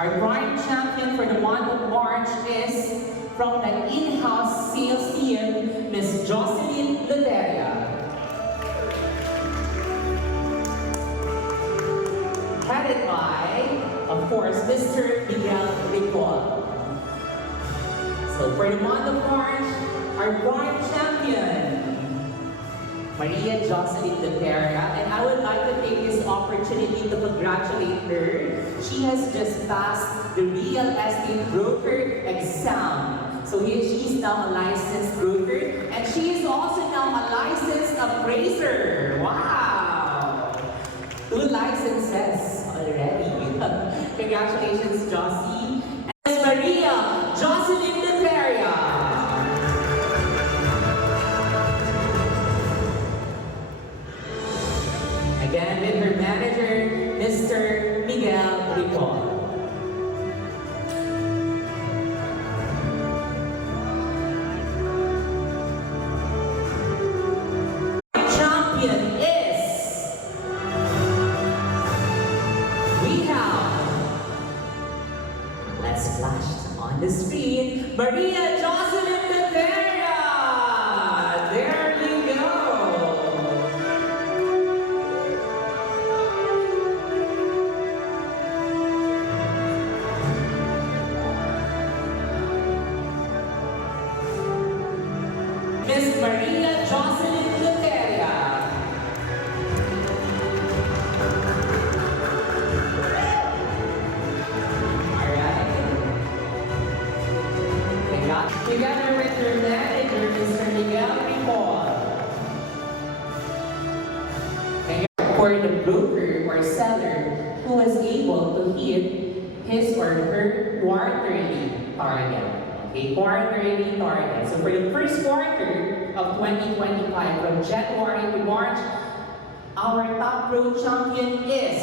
Our prime champion for the month of March is from the in-house sales team, Ms. Jocelyn Luteria. Headed by, of course, Mr. Miguel Ricol. So for the month of March, our prime champion, Maria Jocelyn Luteria, and I would like to take this opportunity to congratulate her. She has just passed the real estate broker exam. So she's now a licensed broker, and she is also now a licensed appraiser. Wow! 2 licenses already. Congratulations, Josie. And Maria Jocelyn Luteria. Again, with her manager, Mr. Miguel Ricol. Champion is, we have, let's flash on the screen, Maria Jocelyn Luteria. There you go. Miss Maria Jocelyn Luteria. Alright. Together with her manager, Mr. Miguel Ricol. For the broker or seller who was able to hit his or her quarterly target. A quarterly target. So for the first quarter of 2025, from January to March, our top pro champion is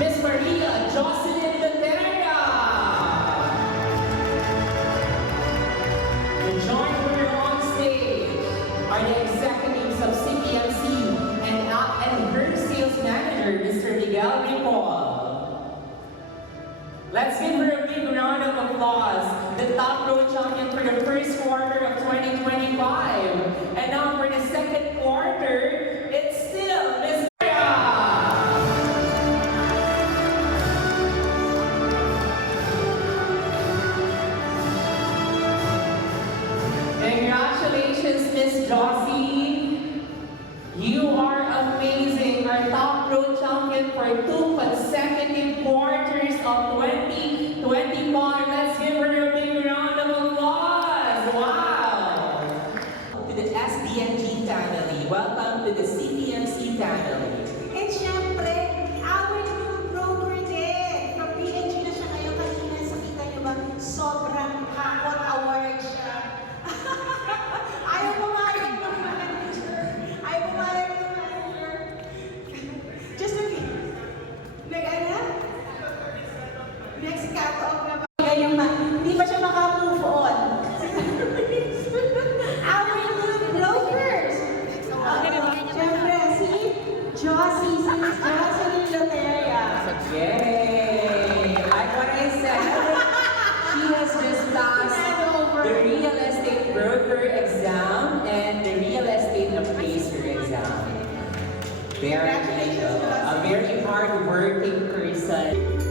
Miss Maria Jocelyn Luteria. To join her on stage are the executives of CPMC and her sales manager, Mr. Miguel Ricol. Let's give her a big round of applause. The top pro champion for the first quarter of 2025. And now for the second quarter, it's still Miss Maria. Congratulations, Miss Josie. You are amazing. Our top pro champion for 2 consecutive quarters of 2025. Let's give her a big round of applause. Wow! To the SDNG family. Welcome to the CPMC family. And syempre, our new broker din. From PNG na siya ngayon. Kanina, sakita niyo ba? Sobrang hakot award siya. Ayaw pumayag ng manager. Ayaw pumayag ng manager. Just a bit. Next cut-off na ba? Hindi pa siya maka-move on. Our new brokers. Syempre, si Josie, si Miss Jocelyn Luteria. Yay! Like what I said, she has just passed the real estate broker exam and the real estate appraiser exam. Very, a very hard-working person.